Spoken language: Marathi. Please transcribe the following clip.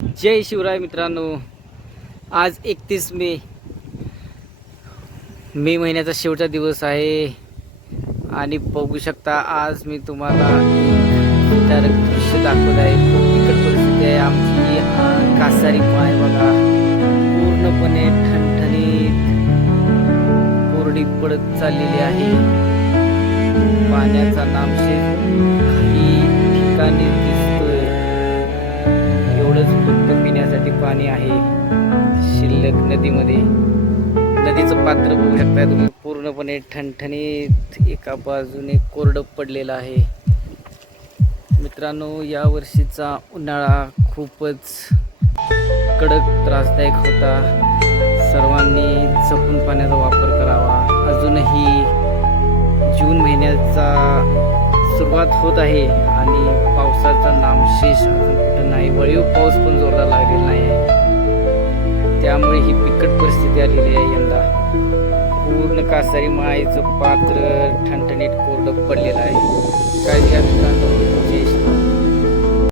जय शिवराय मित्रांनो, आज 31 मे महिन्याचा शेवटचा दिवस आहे आणि बघू शकता आज मी तुम्हाला एक दृश्य दाखवत आहे। खूप बिकट परिस्थिती आहे आमची। कासारी पाय बघा पूर्णपणे ठणठणीत कोरडी पडत चाललेली आहे। पाण्याचा नामशेष काही ठिकाणी दिसतोय। एवढंच फक्त पिण्यासाठी पाणी आहे शिल्लक नदीमध्ये। नदीचं पात्र बघू शकता तुम्ही, पूर्णपणे ठणठणीत एका बाजूने कोरडं पडलेलं आहे। मित्रांनो, या वर्षीचा उन्हाळा खूपच कडक त्रासदायक होता। सर्वांनी जपून पाण्याचा वापर करावा। अजूनही जून महिन्याचा सुरुवात होत आहे आणि पावसाचा नामशेष अजून कुठं नाही। वळीव पाऊस पण जोरदार लागलेला नाही आहे, त्यामुळे ही बिकट परिस्थिती आलेली आहे यंदा। पूर्ण कासारी मायेचं पात्र ठणठणीत कोरडं पडलेलं आहे। काय घ्या मित्रांनो,